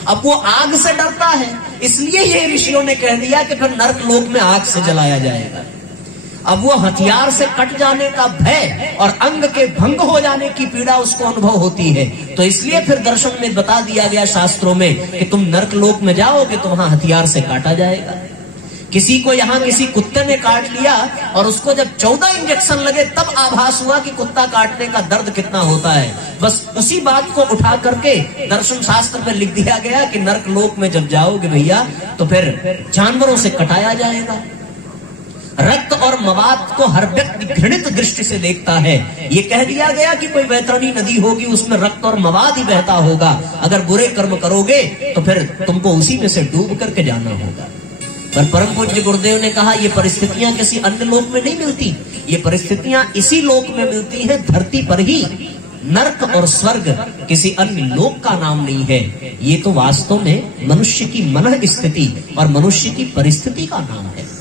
अब वो आग से डरता है, इसलिए ये ऋषियों ने कह दिया कि फिर नरक लोक में आग से जलाया जाएगा। अब वो हथियार से कट जाने का भय और अंग के भंग हो जाने की पीड़ा उसको अनुभव होती है, तो इसलिए फिर दर्शन में बता दिया गया शास्त्रों में कि तुम नरक लोक में जाओगे तो वहां हथियार से काटा जाएगा। किसी को यहाँ किसी कुत्ते ने काट लिया और उसको जब 14 इंजेक्शन लगे तब आभास हुआ कि कुत्ता काटने का दर्द कितना होता है। बस उसी बात को उठा करके दर्शन शास्त्र में लिख दिया गया कि नरक लोक में जब जाओगे भैया तो फिर जानवरों से कटाया जाएगा। रक्त और मवाद को हर व्यक्ति घृणित दृष्टि से देखता है। ये कह दिया गया कि कोई वैतरणी नदी होगी, उसमें रक्त और मवाद ही बहता होगा। अगर बुरे कर्म करोगे तो फिर तुमको उसी में से डूब करके जाना होगा। पर परम पूज्य गुरुदेव ने कहा ये परिस्थितियां किसी अन्य लोक में नहीं मिलती, ये परिस्थितियां इसी लोक में मिलती है, धरती पर ही। नरक और स्वर्ग किसी अन्य लोक का नाम नहीं है, ये तो वास्तव में मनुष्य की मन स्थिति और मनुष्य की परिस्थिति का नाम है।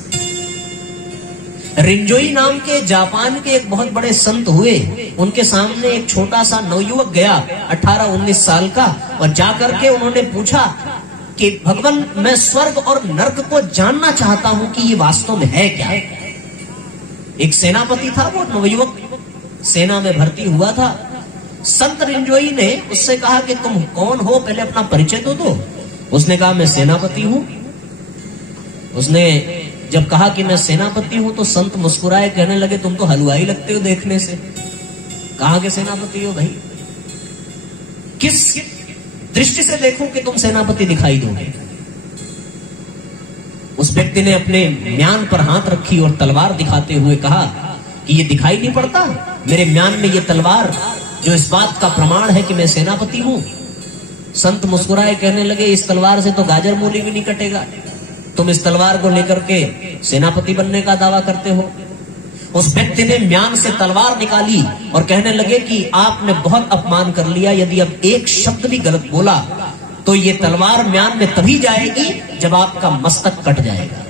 रिंजोई नाम के जापान के एक बहुत बड़े संत हुए। उनके सामने एक छोटा सा नवयुवक गया 18-19 साल का, और जाकर के उन्होंने पूछा कि भगवान, मैं स्वर्ग और नर्क को जानना चाहता हूं कि ये वास्तव में है क्या। एक सेनापति था, वो नवयुवक सेना में भर्ती हुआ था। संत रिंजोई ने उससे कहा कि तुम कौन हो, पहले अपना परिचय तो दो। उसने कहा मैं सेनापति हूं। उसने जब कहा कि मैं सेनापति हूं तो संत मुस्कुराए, कहने लगे तुम तो हलवाई लगते हो देखने से। कहां के सेनापति हो भाई? किस दृष्टि से देखूं कि तुम सेनापति दिखाई दोगे? उस व्यक्ति ने अपने म्यान पर हाथ रखी और तलवार दिखाते हुए कहा कि ये दिखाई नहीं पड़ता मेरे म्यान में ये तलवार, जो इस बात का प्रमाण है कि मैं सेनापति हूं। संत मुस्कुराए, कहने लगे इस तलवार से तो गाजर मूली भी नहीं कटेगा, तुम इस तलवार को लेकर के सेनापति बनने का दावा करते हो। उस व्यक्ति ने म्यान से तलवार निकाली और कहने लगे कि आपने बहुत अपमान कर लिया, यदि अब एक शब्द भी गलत बोला तो ये तलवार म्यान में तभी जाएगी जब आपका मस्तक कट जाएगा।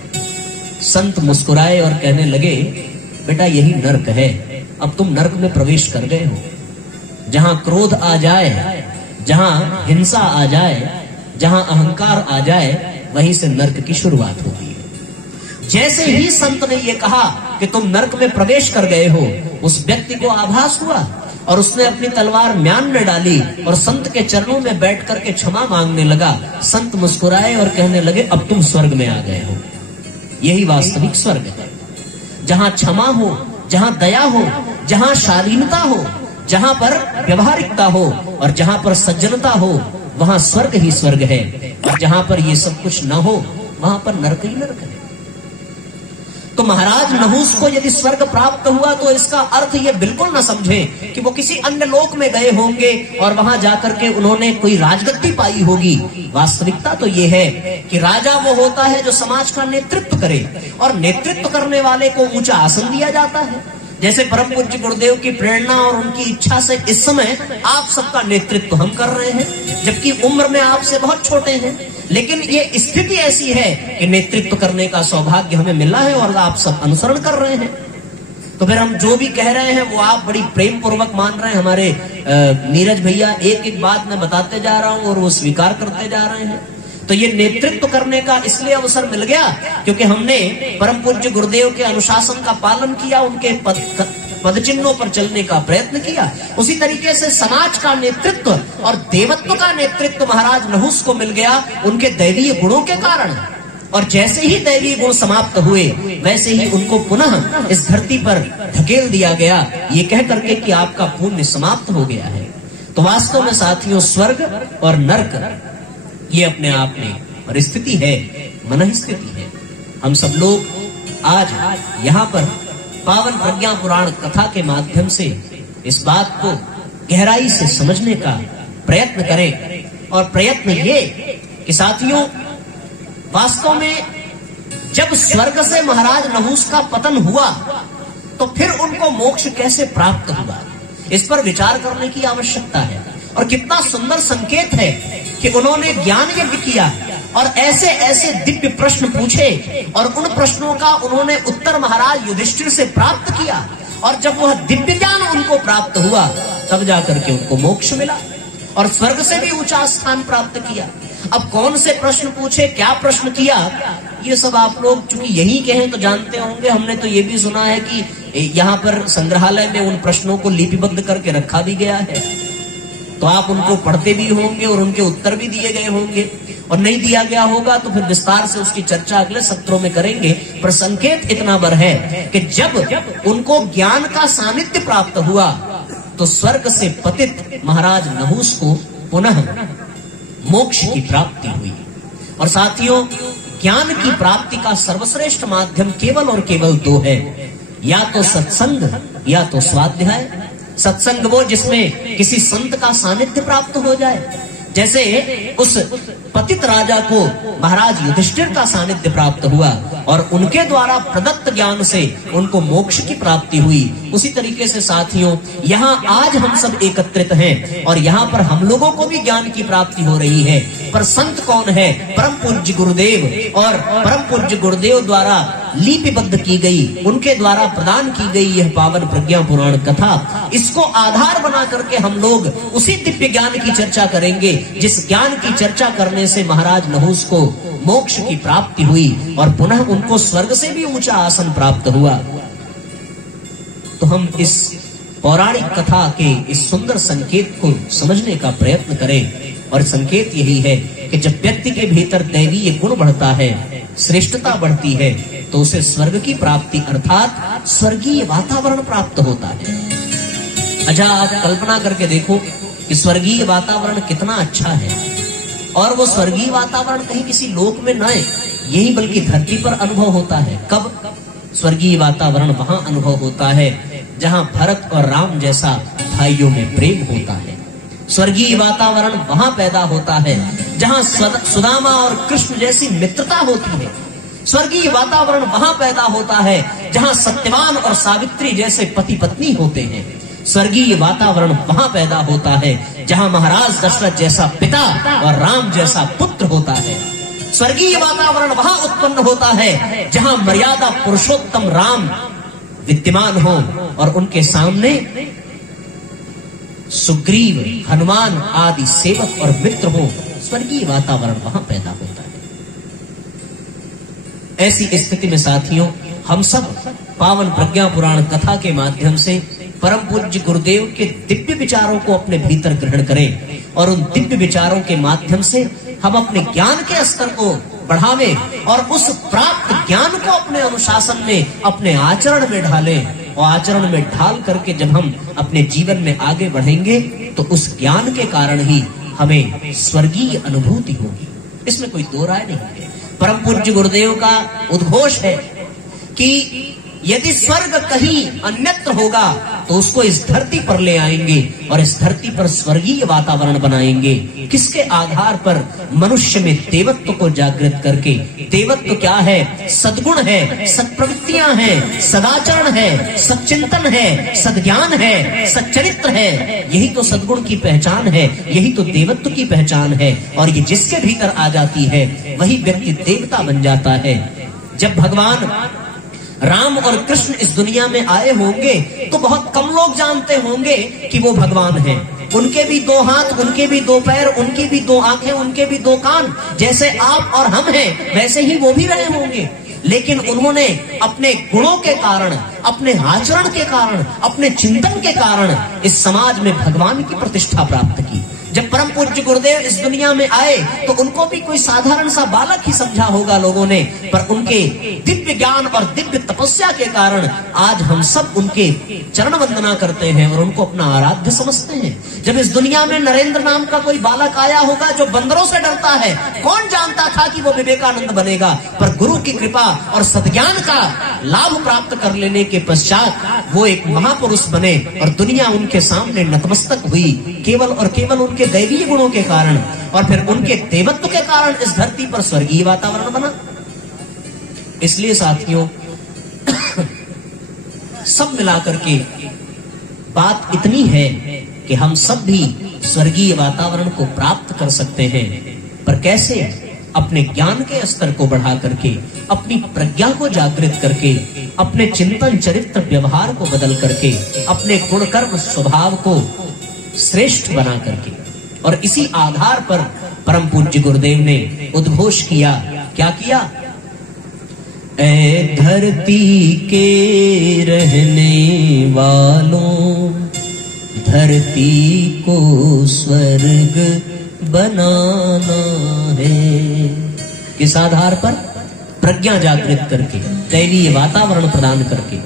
संत मुस्कुराए और कहने लगे बेटा यही नर्क है, अब तुम नर्क में प्रवेश कर गए हो। जहां क्रोध आ जाए, जहां हिंसा आ जाए, जहां अहंकार आ जाए, वहीं से नर्क की शुरुआत होती है। जैसे ही संत ने यह कहा कि तुम नर्क में प्रवेश कर गए हो, उस व्यक्ति को आभास हुआ और उसने अपनी तलवार म्यान में डाली और संत के चरणों में बैठ करके क्षमा मांगने लगा। संत मुस्कुराए और कहने लगे अब तुम स्वर्ग में आ गए हो। यही वास्तविक स्वर्ग है, जहां क्षमा हो, जहां दया हो, जहां शालीनता हो, जहां पर व्यवहारिकता हो और जहां पर सज्जनता हो, वहां स्वर्ग ही स्वर्ग है। और जहां पर ये सब कुछ न हो, वहां पर नरक ही नरक है। तो महाराज नहुस को यदि स्वर्ग प्राप्त हुआ तो इसका अर्थ ये बिल्कुल न समझे कि वो किसी अन्य लोक में गए होंगे और वहां जाकर के उन्होंने कोई राजगद्दी पाई होगी। वास्तविकता तो ये है कि राजा वो होता है जो समाज का नेतृत्व करे, और नेतृत्व करने वाले को ऊंचा आसन दिया जाता है। जैसे परम पूज्य गुरुदेव की प्रेरणा और उनकी इच्छा से इस समय आप सबका नेतृत्व हम कर रहे हैं, जबकि उम्र में आपसे बहुत छोटे हैं, लेकिन ये स्थिति ऐसी है कि नेतृत्व करने का सौभाग्य हमें मिला है और आप सब अनुसरण कर रहे हैं। तो फिर हम जो भी कह रहे हैं वो आप बड़ी प्रेम पूर्वक मान रहे हैं। हमारे नीरज भैया एक एक बात मैं बताते जा रहा हूं और वो स्वीकार करते जा रहे हैं। तो ये नेतृत्व करने का इसलिए अवसर मिल गया क्योंकि हमने परम पूज्य गुरुदेव के अनुशासन का पालन किया, उनके पद चिन्हों पर चलने का प्रयत्न किया। उसी तरीके से समाज का नेतृत्व और देवत्व का नेतृत्व महाराज नहुस को मिल गया उनके दैवीय गुणों के कारण। और जैसे ही दैवीय गुण समाप्त हुए वैसे ही उनको पुनः इस धरती पर धकेल दिया गया, ये कह करके कि आपका पुण्य समाप्त हो गया है। तो वास्तव में साथियों, स्वर्ग और नर्क ये अपने आप में परिस्थिति है, मन स्थिति है। हम सब लोग आज यहाँ पर पावन प्रज्ञा पुराण कथा के माध्यम से इस बात को गहराई से समझने का प्रयत्न करें। और प्रयत्न ये कि साथियों, वास्तव में जब स्वर्ग से महाराज नहुस का पतन हुआ तो फिर उनको मोक्ष कैसे प्राप्त हुआ, इस पर विचार करने की आवश्यकता है। और कितना सुंदर संकेत है कि उन्होंने ज्ञान यज्ञ किया और ऐसे ऐसे दिव्य प्रश्न पूछे और उन प्रश्नों का उन्होंने उत्तर महाराज युधिष्ठिर से प्राप्त किया। और जब वह दिव्य ज्ञान उनको प्राप्त हुआ तब जाकर के उनको मोक्ष मिला और स्वर्ग से भी ऊंचा स्थान प्राप्त किया। अब कौन से प्रश्न पूछे, क्या प्रश्न किया, ये सब आप लोग चूंकि यही के हैं तो जानते होंगे। हमने तो ये भी सुना है कि यहाँ पर संग्रहालय में उन प्रश्नों को लिपिबद्ध करके रखा भी गया है, तो आप उनको पढ़ते भी होंगे और उनके उत्तर भी दिए गए होंगे। और नहीं दिया गया होगा तो फिर विस्तार से उसकी चर्चा अगले सत्रों में करेंगे। पर संकेत इतना बर है कि जब उनको ज्ञान का सानिध्य प्राप्त हुआ तो स्वर्ग से पतित महाराज नहुस को पुनः मोक्ष की प्राप्ति हुई। और साथियों, ज्ञान की प्राप्ति का सर्वश्रेष्ठ माध्यम केवल और केवल दो है, या तो सत्संग या तो स्वाध्याय। सत्संग वो जिसमें किसी संत का सानिध्य प्राप्त हो जाए, जैसे उस पतित राजा को महाराज युधिष्ठिर का सानिध्य प्राप्त हुआ और उनके द्वारा प्रदत्त ज्ञान से उनको मोक्ष की प्राप्ति हुई। उसी तरीके से साथियों, यहाँ आज हम सब एकत्रित हैं और यहाँ पर हम लोगों को भी ज्ञान की प्राप्ति हो रही है। पर संत कौन है? परम पूज्य गुरुदेव, और परम पूज्य गुरुदेव द्वारा लिपिबद्ध की गई, उनके द्वारा प्रदान की गई यह पावन प्रज्ञा पुराण कथा, इसको आधार बना करके हम लोग उसी दिव्य ज्ञान की चर्चा करेंगे जिस ज्ञान की चर्चा करने से महाराज नहुस को मोक्ष की प्राप्ति हुई और पुनः उनको स्वर्ग से भी ऊंचा आसन प्राप्त हुआ। तो हम इस पौराणिक कथा के इस सुंदर संकेत को समझने का प्रयत्न करें। और संकेत यही है कि जब व्यक्ति के भीतर दैवीय गुण बढ़ता है, श्रेष्ठता बढ़ती है, तो उसे स्वर्ग की प्राप्ति अर्थात स्वर्गीय वातावरण प्राप्त होता है। अच्छा, आप कल्पना करके देखो कि स्वर्गीय वातावरण कितना अच्छा है, और वो स्वर्गीय वातावरण कहीं किसी लोक में न यही बल्कि धरती पर अनुभव होता है। कब? स्वर्गीय वातावरण वहां अनुभव होता है जहां भरत और राम जैसा भाइयों में प्रेम होता है। स्वर्गीय वातावरण वहां पैदा होता है जहां सुदामा और कृष्ण जैसी मित्रता होती है। स्वर्गीय वातावरण वहां पैदा होता है जहां सत्यवान और सावित्री जैसे पति पत्नी होते हैं। स्वर्गीय वातावरण वहां पैदा होता है जहां महाराज दशरथ जैसा पिता और राम जैसा पुत्र होता है। स्वर्गीय वातावरण वहां उत्पन्न होता है जहां मर्यादा पुरुषोत्तम राम विद्यमान हो और उनके सामने सुग्रीव, हनुमान आदि सेवक और मित्र हो। स्वर्गीय वातावरण वहां पैदा होता है। ऐसी स्थिति में साथियों, हम सब पावन प्रज्ञा पुराण कथा के माध्यम से परम पूज्य गुरुदेव के दिव्य विचारों को अपने भीतर ग्रहण करें और उन दिव्य विचारों के माध्यम से हम अपने ज्ञान के स्तर को बढ़ावें और उस प्राप्त ज्ञान को अपने अनुशासन में, अपने आचरण में ढालें। और आचरण में ढाल करके जब हम अपने जीवन में आगे बढ़ेंगे तो उस ज्ञान के कारण ही हमें स्वर्गीय अनुभूति होगी। इसमें कोई दो राय नहीं है। परम पूज्य गुरुदेव का उद्घोष है कि यदि स्वर्ग कहीं अन्यत्र होगा तो उसको इस धरती पर ले आएंगे और इस धरती पर स्वर्गीय वातावरण बनाएंगे। किसके आधार पर? मनुष्य में देवत्व को जागृत करके। देवत्व क्या है? सद्गुण है, सत्प्रवृत्तियां हैं, सदाचरण है, सच्चिंतन है, सद्ज्ञान है, सच्चरित्र है। यही तो सद्गुण की पहचान है, यही तो देवत्व की पहचान है। और ये जिसके भीतर आ जाती है वही व्यक्ति देवता बन जाता है। जब भगवान राम और कृष्ण इस दुनिया में आए होंगे तो बहुत कम लोग जानते होंगे कि वो भगवान हैं। उनके भी दो हाथ, उनके भी दो पैर, उनकी भी दो आंखें, उनके भी दो कान। जैसे आप और हम हैं वैसे ही वो भी रहे होंगे। लेकिन उन्होंने अपने गुणों के कारण, अपने आचरण के कारण, अपने चिंतन के कारण इस समाज में भगवान की प्रतिष्ठा प्राप्त की। जब परम पूज्य गुरुदेव इस दुनिया में आए तो उनको भी कोई साधारण सा बालक ही समझा होगा लोगों ने, पर उनके दिव्य ज्ञान और दिव्य तपस्या के कारण आज हम सब उनके चरण वंदना करते हैं और उनको अपना आराध्य समझते हैं। जब इस दुनिया में नरेंद्र नाम का कोई बालक आया होगा जो बंदरों से डरता है, कौन जानता था कि वो विवेकानंद बनेगा? पर गुरु की कृपा और सद्ज्ञान का लाभ प्राप्त कर लेने के पश्चात वो एक महापुरुष बने और दुनिया उनके सामने नतमस्तक हुई, केवल और केवल उनके दैवीय गुणों के कारण और फिर उनके देवत्व के कारण इस धरती पर स्वर्गीय वातावरण बना। इसलिए साथियों, सब मिलाकर के बात इतनी है कि हम सब भी स्वर्गीय वातावरण को प्राप्त कर सकते हैं। पर कैसे? अपने ज्ञान के स्तर को बढ़ा करके, अपनी प्रज्ञा को जागृत करके, अपने चिंतन, चरित्र, व्यवहार को बदल करके, अपने गुण, कर्म, स्वभाव को श्रेष्ठ बना करके। और इसी आधार पर परम पूज्य गुरुदेव ने उद्घोष किया। क्या किया? ऐ धरती के रहने वालों, धरती को स्वर्ग बनाना है। किस आधार पर? प्रज्ञा जागृत करके, दैवीय वातावरण प्रदान करके।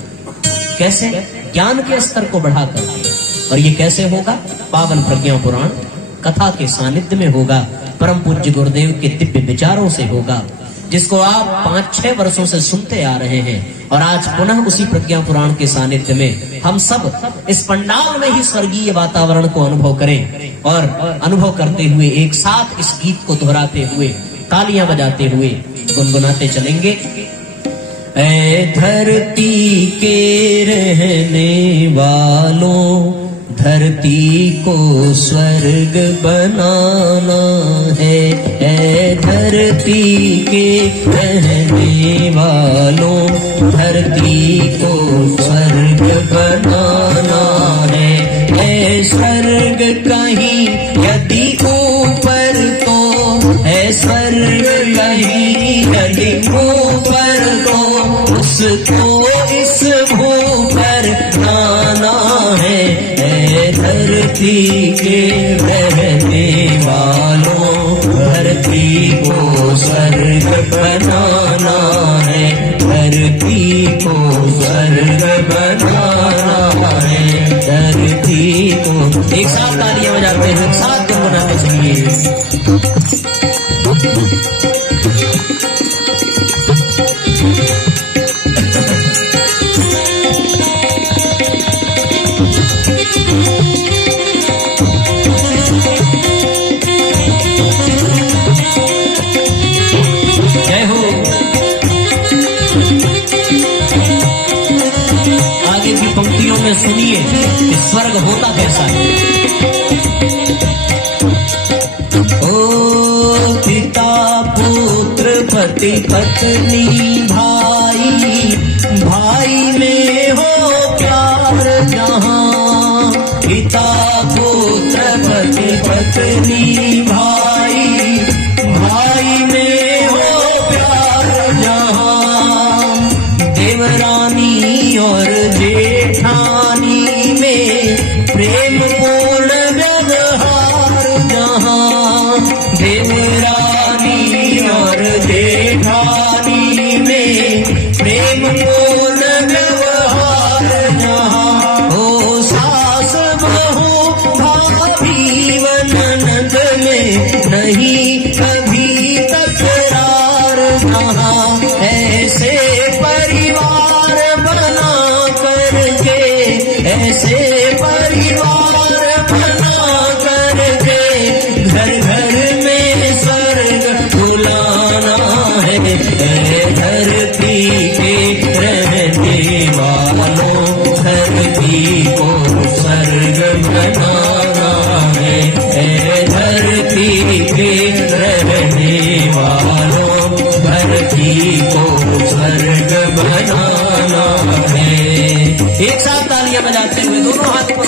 कैसे? ज्ञान के स्तर को बढ़ा करके। और ये कैसे होगा? पावन प्रज्ञा पुराण कथा के सानिध्य में होगा, परम पूज्य गुरुदेव के दिव्य विचारों से होगा। जिसको आप 5-6 वर्षों से सुनते आ रहे हैं। और आज पुनः उसी प्रज्ञा पुराण के सानिध्य में हम सब इस पंडाल में ही स्वर्गीय वातावरण को अनुभव करें और अनुभव करते हुए एक साथ इस गीत को दोहराते हुए, तालियां बजाते हुए गुनगुनाते चलेंगे। ऐ धरती के रहने वालों, धरती को स्वर्ग बनाना है। ऐ धरती के रहने वालों, धरती को स्वर्ग बनाना है। ऐ स्वर्ग कहीं यदि ऊपर तो, है स्वर्ग कहीं यदि ऊपर तो, उसको इस भू पर लाना है। ऐ धरती के रहने वालों, धरती को स्वर्ग बनाना है। धरती को स्वर्ग बनाना है। धरती को एक साथ तालियां बजाते हैं, एक साथ गुनगुनाते चलिए। जय हो। आगे की पंक्तियों में सुनिए कि स्वर्ग होता कैसा है। ओ पिता पुत्र पति पत्नी भाई, भाई में हो प्यार जहां। पिता पुत्र पति पत्नी भाई, भाई में हो प्यार जहां। देवरानी और जेठानी में प्रेम पूर्ण व्यवहार जहां। देवरानी और जेठानी में प्रेम पूर्ण व्यवहार जहां। ओ सास बहू भाभी व ननद में नहीं कभी तकरार जहां। ऐसे परिवार बना करके, ऐसे परिवार बना करके, घर घर में स्वर्ग बुलाना है। धरती के रहने वालों, धरती को स्वर्ग बनाना है। धरती के रहने वालों, धरती को स्वर्ग बनाना है। एक साथ तालियां बजाते हुए दोनों हाथ पर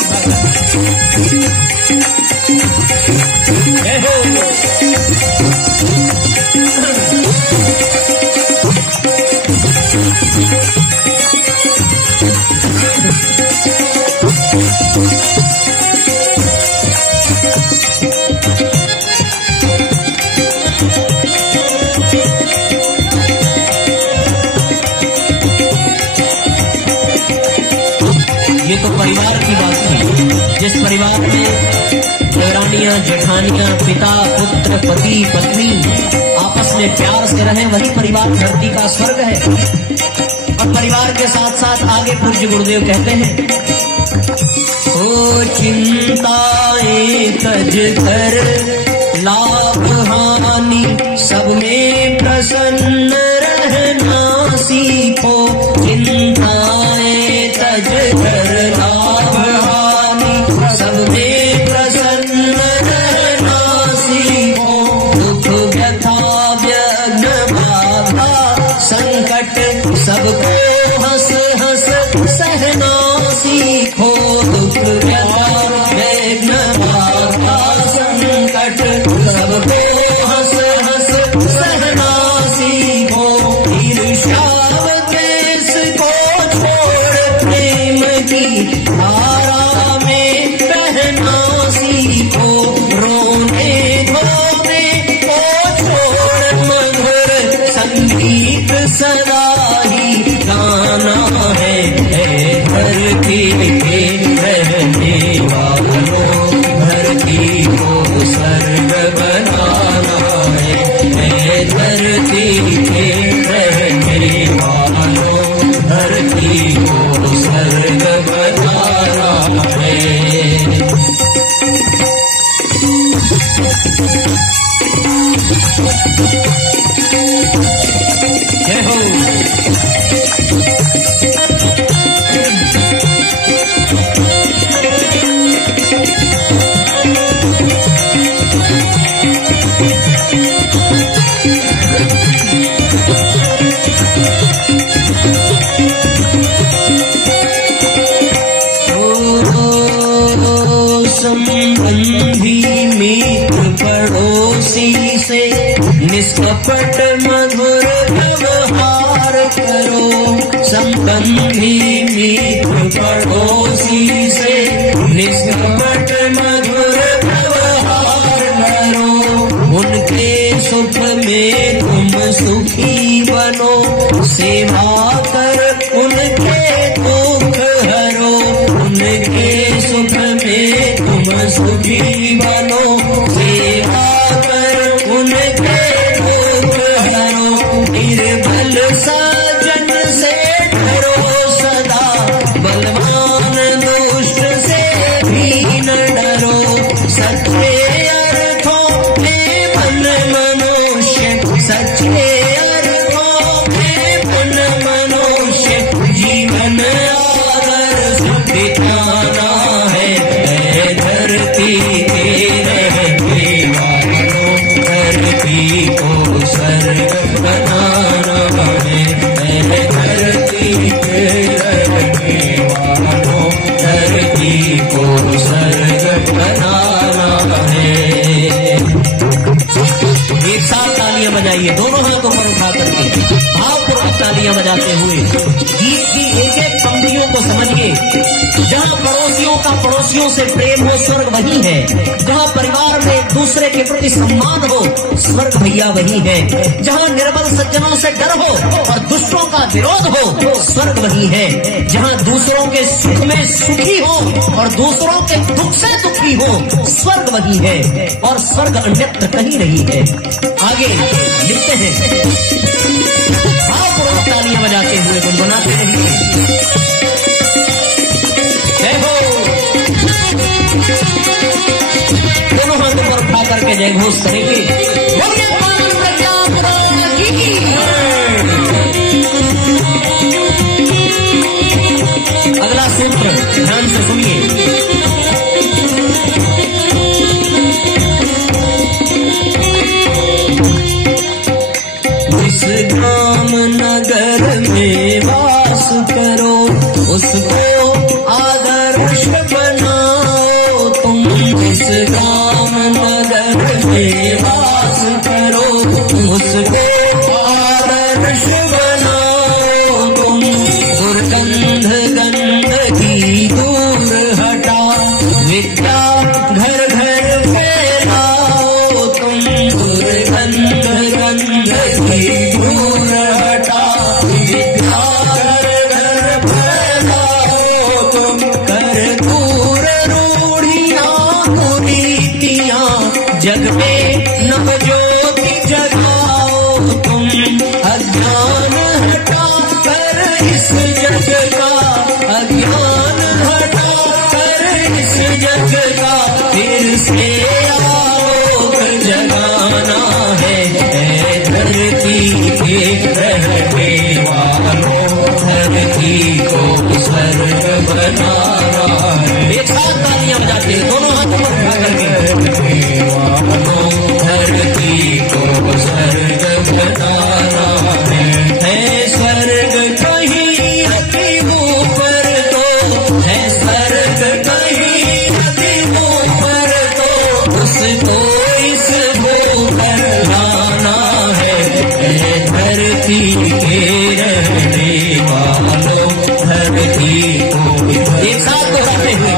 जय हो। ये तो परिवार की बात थी। जिस परिवार में देवरानियां जेठानियां, पिता पुत्र पति पत्नी आपस में प्यार से रहें, वही परिवार धरती का स्वर्ग है। और परिवार के साथ साथ आगे पूज्य गुरुदेव कहते हैं, ओ चिंताएं तज कर लाभ हानि, सब में प्रसन्न रहना सीखो। चिंताएं तज कर लाभ हानि, सब में प्रसन्न रहना सीखो। दुख व्यथा व्यग्न बाधा संकट, सबको हंस हंस सहना सीखो। दुख व्यथा व्यग्न बाधा संकट, सबको हंस हंस सहना सीखो। ईर्ष्या द्वेष को छोड़ प्रेम की धारा में बहना सीखो। रोने धोने को छोड़ मधुर संगीत सदा ही गाना है। धरती के रहने वालों, धरती को स्वर्ग बनाना है। धरती निष्कपट मधुर व्यवहार करो, उनके सुख में तुम सुखी बनो, सेवा कर उनके दुख हरो, उनके सुख में तुम सुखी बनो, सेवा कर उनके दुख हरो, निर्बल सज्जन से डरो सदा, बलवान दुष्ट से भी न डरो, सच्चे अर्थों में मन मनुष्य, सच्चे अर्थों में मन मनुष्य, जीवन आदर्श बिताना है, धरती के रहने वालों, धरती को स्वर्ग बनाना है, धरती के रहने वालों, धरती को स्वर्ग बनाना है। एक साथ तालियां बजाइए, दोनों हाथों पर उठा करके भावपूर्वक तालियां बजाते हुए गीत की एक एक पंक्तियों को समझिए। जहाँ पड़ोसियों का पड़ोसियों से प्रेम हो, स्वर्ग वही है। जहाँ परिवार में एक दूसरे के प्रति सम्मान हो, स्वर्ग भैया वही है। जहाँ निर्बल सज्जनों से डर हो और दुष्टों का विरोध हो, स्वर्ग वही है। जहाँ दूसरों के सुख में सुखी हो और दूसरों के दुख से दुखी हो, स्वर्ग वही है और स्वर्ग अन्यत्र कहीं नहीं है। आगे लिखते हैं, भावपूर्वक तालियां बजाते हुए गुनगुनाते रहिए। जय हो, दोनों हाथों पर उठा करके जय घोष करेंगे। अगला सूत्र ध्यान से सुनिए। जिस ग्राम नगर में वास करो, उसको आदर्श बनाओ तुम। जिस ग्राम नगर में वास करो, उसको आदर्श बनाओ तुम। दुर्गंध गंदगी दूर हटा, विद्या घर घर फैलाओ तुम। दुर्गंध गंदगी दूर हटा, विद्या घर घर फैलाओ तुम। कर दूर रूढ़ियां कुरीतियां, जग में नवज्योति जगाओ तुम। अज्ञान हटा कर इस जग का, अज्ञान हटा कर इस जग का, फिर से आलोक जगाना है। धरती के रहने वालों, धरती को स्वर्ग बनाना है। एक साथ तालियां बजाते हैं, दोनों हाथों पर उठा करके। धरती को स्वर्ग बनाना है स्वर्ग कहीं अति ऊपर तो, है स्वर्ग कहीं अति ऊपर तो, उसको इस भूपर लाना है। धरती के रहने वालों, धरती को एक साथ दोहराते हुए।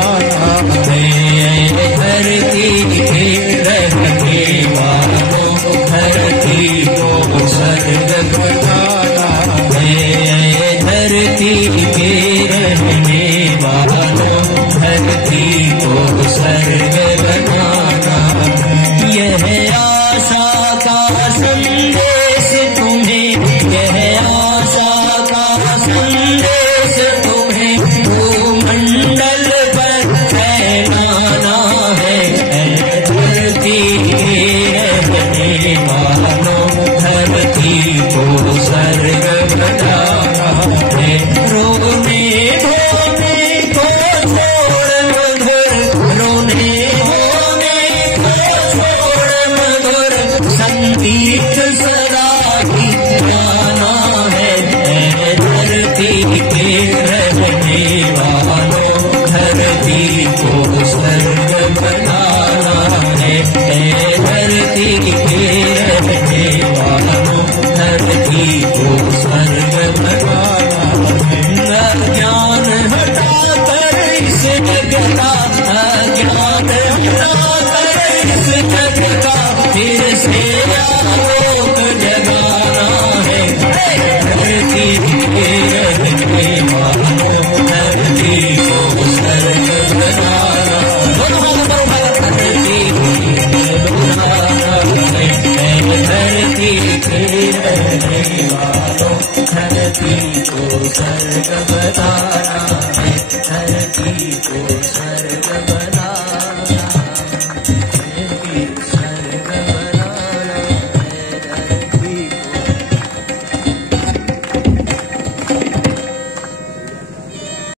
धरती के रहने वालों, धरती को स्वर्ग बनाना है। धरती के रहने वालों, धरती को स्वर्ग बनाना। यह आशा का संदेश तुम्हें, यह आशा का संदेश तुम्हें भूमंडल पर फैलाना है। धरती के रहने वालों, धरती को स्वर्ग बनाना है। रोने धोने को छोड़ मधुर, रोने धोने को छोड़ मधुर, संगीत सदा ही गाना है। धरती के रहने वालों, धरती को स्वर्ग बनाना है। धरती के रहने वालों, धरती को स्वर्ग बनाना है। ज्ञान हटा कर इस जग का, के रहने वालों, धरती को स्वर्ग बताना है, धरती को